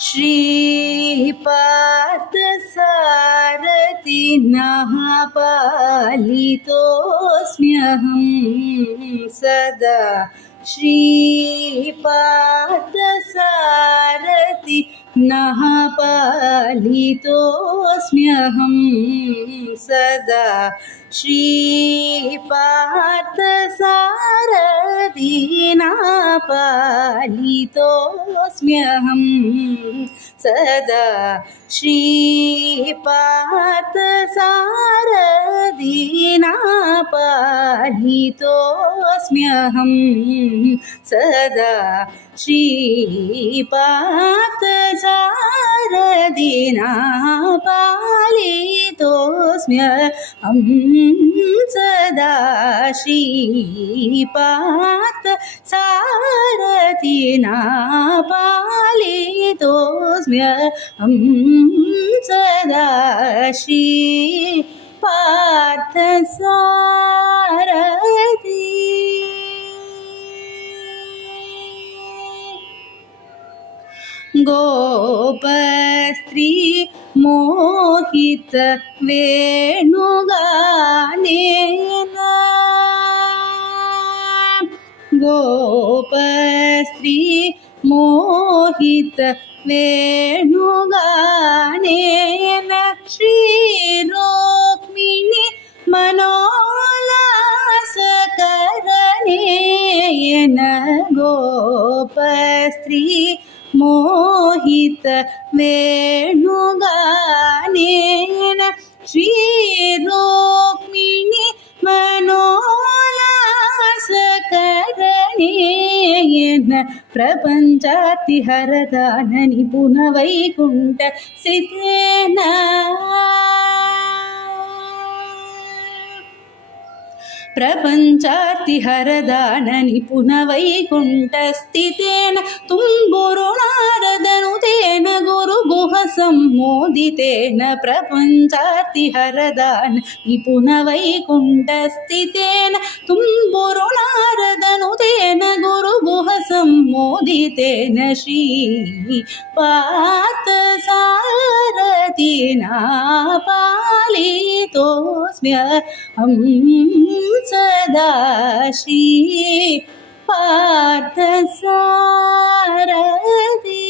श्रीपार्थसारथि नः पालितोऽस्म्यहं सदा श्रीपार्थसारथि नः पालितोऽस्म्यहं सदा श्रीपार्थसारथि नः पालितोऽस्म्यहं सदा श्रीपार्थसारथि नः पालितोऽस्म्यहं सदा श्रीपार्थसारथि नः पालितोऽस्म्यहं सदा श्रीपार्थसारथि नः पालितोऽस्म्यहं सदा श्रीपार्थसारथि। गोपस्त्री मोहित वेणुगानेन गोपस्त्री मोहित वेणुगानेन श्रीरुक्मिणी मनोल्लासकरणेन गोपस्त्री मोहित वेणुगानेन श्रीरुक्मिणी मनोल्लासकरणेन प्रपञ्चातिहरदान निपुण वैकुण्ठ स्थितेन प्रपञ्चातिहरदान निपुण वैकुण्ठस्थितेन तुम्बुरुनारदनुतेन गुरुगुह सम्मोदितेन प्रपञ्चातिहरदान निपुण वैकुण्ठस्थितेन तुम्बुरुनारदनुतेन गुरुगुह सम्मोदितेन श्रीपार्थसारथि नः पालितोऽस्म्यहं सदा श्रीपार्थसारथि।